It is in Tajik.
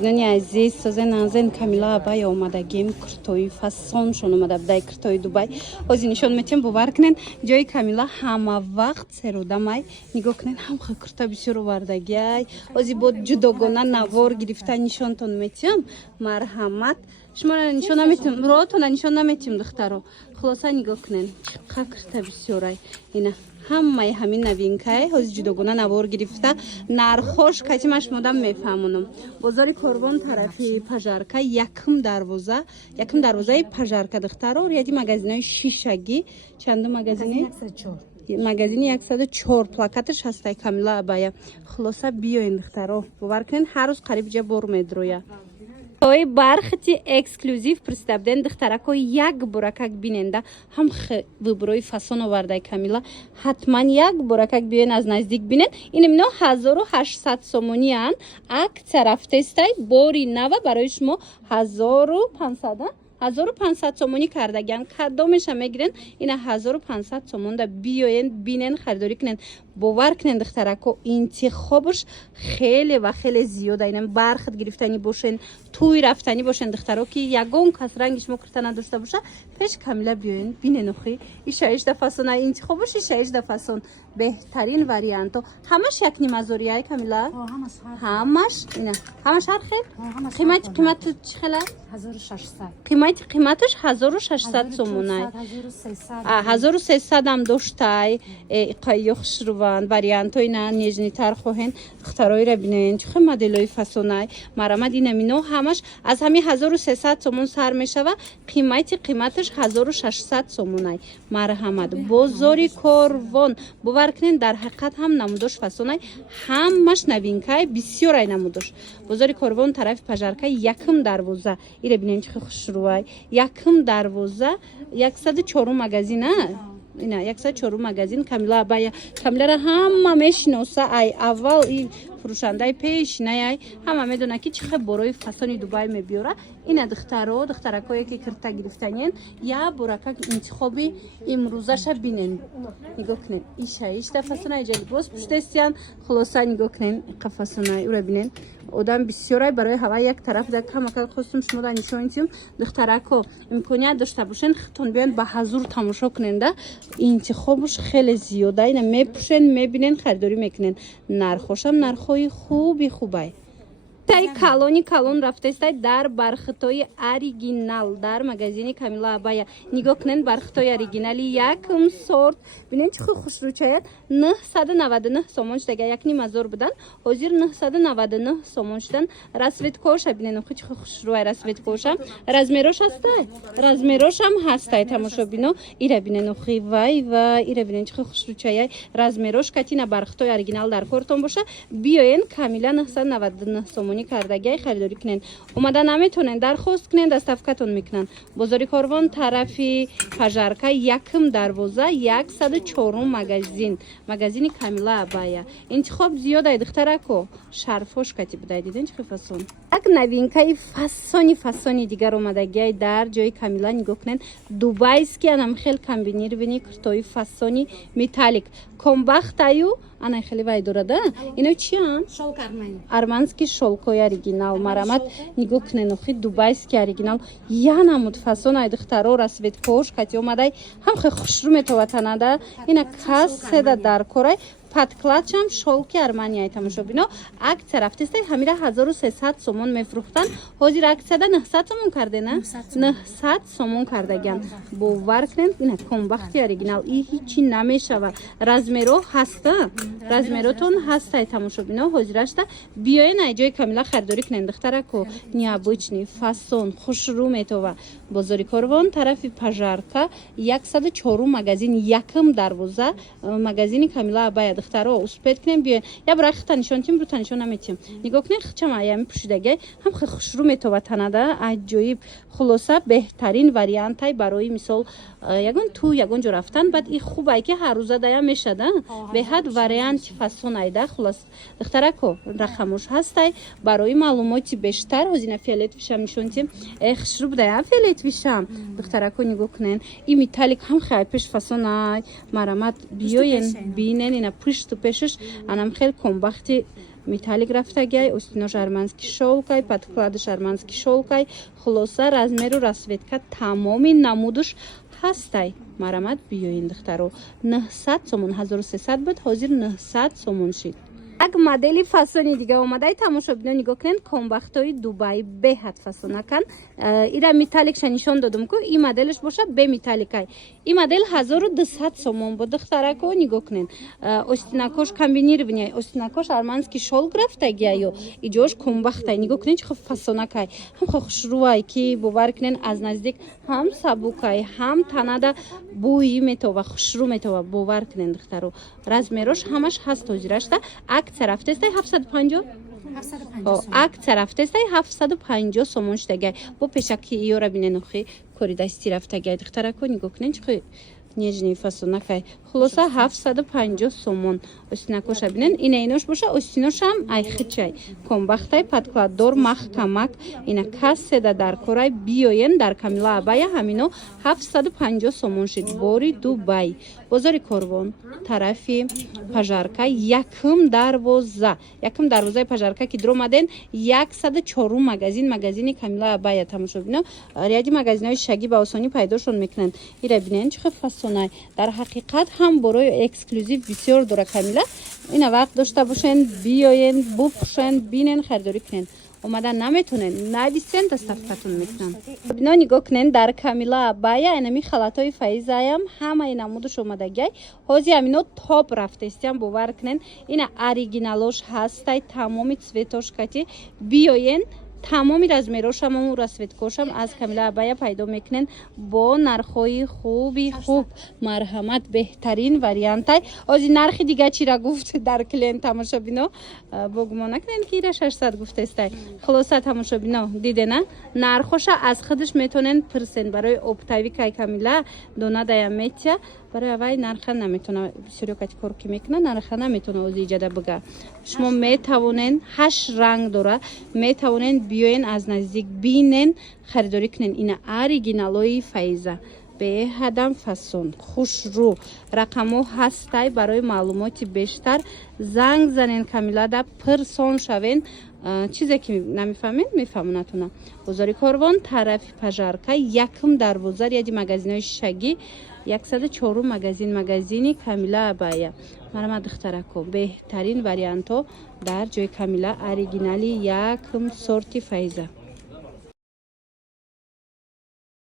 Дни азиз, созен назен Камила Абай омадагим куртои фасоншон омада бдай куртои Дубай. Ози нишон метем бовар кунен ҷои Камила ҳама вақт серодамай нигоҳ кунен ҳамха курта бисёр овардагиай. Ози бо ҷудогона навор гирифта нишонтон метем. Марҳамат. Шуморо нишон наметем, роҳатона нишон наметем духтаро. Хулоса нигоҳ кунен. Қа курта бисёрай. Ина ҳамаи ҳамин новинкаи ҳози ҷудогона навор гирифта нархош катимаш модам мефаҳмонам. Бозори Корвон тарафи пажарка якм дарвозаи пажарка духтаро рияди магазинои шишагӣ чанду магазини 104 плакаташ ҳастай Камила Абая. Хулоса биёин духтаро бовар кунен ҳар рӯз қариб ҷа бор медроя. Той бархати эксклюзив представден духтарако як буракак биненда ҳам выброи фасон овардай Камила ҳатман як буракак биён аз наздик бинен. Ин мино 1800 сомониан акция рафтестай бори нава барои шумо 1500 сомонӣ кардагиан кадомеша мегирен. Ина 1500 сомонда биёен бинен харидорӣ кунен. Бовар кунен духтарако интихобш хеле ва хеле зиёда. Ина бархат гирифтанӣ бошен, туй рафтанӣ бошен духтаро ки ягон кас ранги шумо курта надошта боша пеш Камила биёен бинен. Охи ишаишда фасона интихобш ишаишда фасон беҳтарин варианто. Ҳамаш як нимазорияй Камила? ҳамаш ина ҳамаш ҳар хел? қимати чӣ хела? 1600. Қиматаш 1600 сомонай. 1300 ам доштай. Иқаи хушруванд вариантои на нежнитар хоҳен духтароира бинен чӣ хел моделои фасонай. Марамад ина мино ҳамаш аз ҳами 1300 сомон сар мешава. Қиматаш 1600 сомонай. Марҳамат. Бозори Корвон бовар кунен дар ҳақиқат ҳам намудош фасонай ҳамаш новинкаи бисёрай намудош. Бозори Корвон тарафи пажарка якм дарвоза. Ира бинен чӣ хел хушрувай. Якм дарвоза 104 магазин а? Ина 104 магазин Камила Абая. Камилара ҳама мешиноса ай аввал и фурӯшандаи пешинай ҳама медона ки чӣ хел борои фасони Дубай мебиёра. Ина духтаракое ки кирта гирифтаниян я буракак интихоби имрӯзаша бинен. Нигоҳ кунен ишаишта фасонай ҷа либос пуштестиян. Хулоса нигоҳ кунен иқа фасонай ура бинен. Одам бисёрай барои ҳава як тараф да камака хостум шумода нишонитим духтарако имконият дошта бошен хитон биён ба ҳазур тамошо куненда интихобш хеле зиёда. Ина мепӯшен мебинен харидорӣ мекунен. Нархошам нархои хубай. Тай калон рафтестай дар бархитои оригинал дар магазини Камила Абая. Нигоҳ кунен бархитои оригинали якм сорт бинен чӣ хел хушрӯчаят 999 сомон шудага як нимазор будан ҳозир 999 сомон шудан. Расветкоша бинен охи чӣ хел хушрӯай расветкоша. Размерош ҳастай? Размерошам ҳастай тамошо бино. Ира бинен охи вай ира бинен чӣ хел хушрӯчаяй. Размерош катина бархитои оригинал дар кортон боша. Биёен Камила 999 сомон кардагиай харидорӣ кунен. Омада наметонен дархост кунен доставкатон мекунанд. Бозори Корвон тарафи пажарка якм дарвоза 104 магазини Камила Абая. Интихоб зиёдай духтарако шарфош кати будай диден чӣ хел фасон. Як новинкаи фасони дигар омадагиай дар ҷои Камила нигоҳ кунен дубайски анам хел комбинировании куртои фасони металлик комбахтаю анай хеле вай дорада. Ино чиан? Шолк армански шолкои оригинал. Марамат нигоҳ кунен охи дубайски оригинал янамуд фасонай духтаро расветкош кати омадай ҳам хел хушрӯ метоватанада. Ина каседа дар корай падклачам шолки арманияй тамошо бино. Акция рафтестай ҳамира 1300 сомон мефурӯхтан. Ҳозир акцияда 900 сомон кардена? 900 сомон кардагиан. Бовар кунен ина комбахти оригинал и ҳичи намешава. Размеро ҳаста. Размеротон ҳастай тамошо бино ҳозирашта биёен ай ҷои Камила харидорӣ кунен духтарако необычный фасон хушрӯ метова. Бозори Корвон тарафи пажарка 104 магазин якм дарвоза магазини Камила Абая. Духтаро успед кунем биёен я бура хита нишонтим рута нишон наметим. Нигоҳ кунен хичама аями пӯшидагиай ҳам хел хушрӯ метоватанада аҷоиб. Хулоса беҳтарин вариантай барои мисол ягон ту ягон ҷо рафтан баъд и хубай ки ҳаррӯзадая мешада беҳад варианти фасонайда. Хулос духтарако рақамош ҳастай барои маълумоти бештар ҳозина фиолетовишам нишонтим хушрӯ будая фиолетовишам духтарако нигоҳ кунен и металлик ҳам хай пеш фасонай. Марамат биёен бинен ина пушту пешаш анам хел комбахти металлик рафтагиай, остинош арманский шолкай, подкладыш арманский шолкай, хулоса размеру расцветка тамоми намудуш ҳастай. Марамад биёин духтаро. 900 сомон, 1300 буд, ҳозир 900 сомон шид. Як модели фасони дига омадай, тамошобинон нигоҳ кунед, комбахтои Дубай беҳад фасонакан. Ира металликша нишон додам ку ин моделиш боша бе металликай. Ин модел 1200 сомон буд духтарако, нигоҳ кунед. Остинакош комбинированияй, остинакош арманский шолк рафтагиай ё иҷош комбахтай, нигоҳ кунед чӣ фасонакай. Ҳам хушрӯай ки бовар кунед аз наздик ҳам сабукай, ҳам танада бӯи метова, хушрӯ метова, бовар кунед духтаро. Размерош ҳамаш ҳаст ҳозирашта. Акция рафтестай 750? 750. Акция рафтестай 750 сомон штагай. Бо пешаки иёра бинен охи кори дасти рафтагай духтарако, нигоҳ кунед чӣ нежни фасонакай. Хулоса 750 сомон. Остинакоша бинен, ина инош боша, остиношам айхичай. Комбахтай, подкладдор, маҳкамак, ина касседа дар корай биёен дар Камила Абая ҳамино 750 сомон шид. Бори Дубай. Бозори Корвон, тарафи пажарка, якм дарвозаи пажарка ки дромаден 104 магазини Камила Абая тамошобино. Ряди магазинои шаги ба осонӣ пайдошон мекунанд. Ира бинен чӣ фасонай. Дар ҳақиқат ҳам борои эксклюзив бисёр дора Камила. Ина вақт дошта бошен, биёен, бупӯшен, бинен, харидорӣ кунен. Омада наметонен, нависен, доставкатон мекунам. Бино нигоҳ кунен дар Камила Абая инами халатои Фаизаям ҳамаи намудуш омадагиай. Ҳозир амино топ рафтестиам бовар кунен. Ина оригиналош ҳастай, тамоми цветошкати биёен. Тамоми размерошам ва расветкошам аз Камила Абая пайдо мекунен бо нархҳои хуби хуб. Марҳамат, беҳтарин вариантай. Ҳозир нархи дига чира гуфт дар клиент тамошобино. Бо гумон накунед ки ира 600 гуфтестай. Хулоса тамошобино дидена нархоша аз худаш метонен пирсен. Барои оптавикай Камила донадая метя барои авай нарха наметона бисёриё кати кор ки мекуна нарха наметона ози иҷада бига. Шумо метавонен 8 ранг дора, метавонен биёен аз наздик бинен, харидорӣ кунен. Ина оригиналои Фаиза беҳадам фасон, хушрӯ. Рақамо ҳастай. Барои маълумоти бештар занг занен Камилада, пирсон шавен. Чизе ки намефаҳмед мефаҳмонатона. Бозори Корвон, тарафи пажарка, якм дарвоза, ряди магазинои шаги, 104 магазини Камила Абая. Марамад духтарако, беҳтарин вариантҳо дар ҷои Камила, оригинали якм сорти Фаиза.